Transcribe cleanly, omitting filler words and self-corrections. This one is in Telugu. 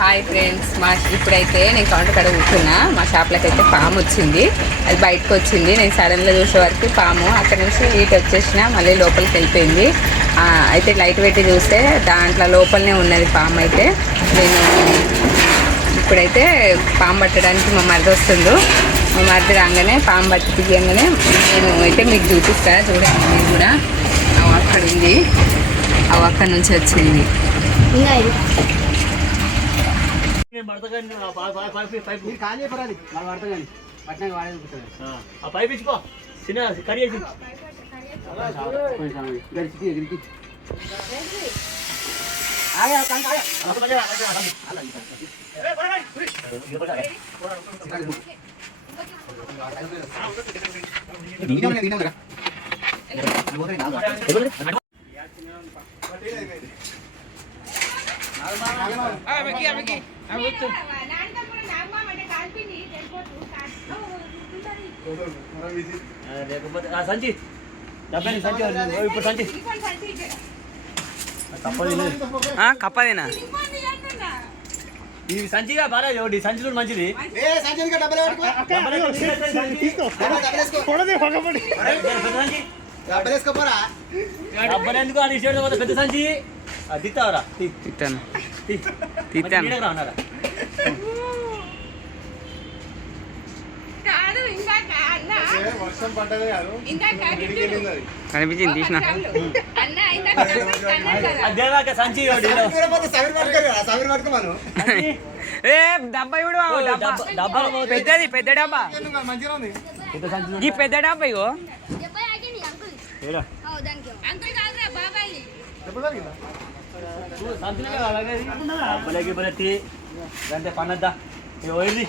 హాయ్ ఫ్రెండ్స్, ఇప్పుడైతే నేను కౌంటర్ కాడ కూర్చున్నా. మా షాప్లోకి అయితే పాము వచ్చింది. అది బయటకు వచ్చింది. నేను సడన్గా చూసే వరకు పాము అక్కడ నుంచి ఇటు వచ్చేసిన, మళ్ళీ లోపలికి వెళ్ళిపోయింది. అయితే లైట్ పెట్టి చూస్తే దాంట్లో లోపలనే ఉన్నది పాము. అయితే నేను ఇప్పుడైతే పాము పట్టడానికి మా మరిది వస్తుందో, మా మరిది రాగానే పాము పట్టి తీయగానే నేను అయితే మీకు చూపిస్తాను. చూడండి మీరు కూడా. అక్కడ ఉంది, అక్కడి నుంచి వచ్చింది. పైప్ ఇచ్చిపో చిన్న కడి సంచి ఇప్పుడు సంచి కప్పదేనా ఈ సంచిగా బాగా సంచి చూడు మంచిది. ఎందుకు అది పెద్ద సంచి తిత్తావరా ఉన్నారా కనిపించింది తీసిన సంచి ఏ డబ్బా ఇవ్వడు డబ్బా పెద్దది పెద్ద డబ్బా ఈ పెద్ద డబ్బా ఇగో అంటే పన్నద్దా పోయింది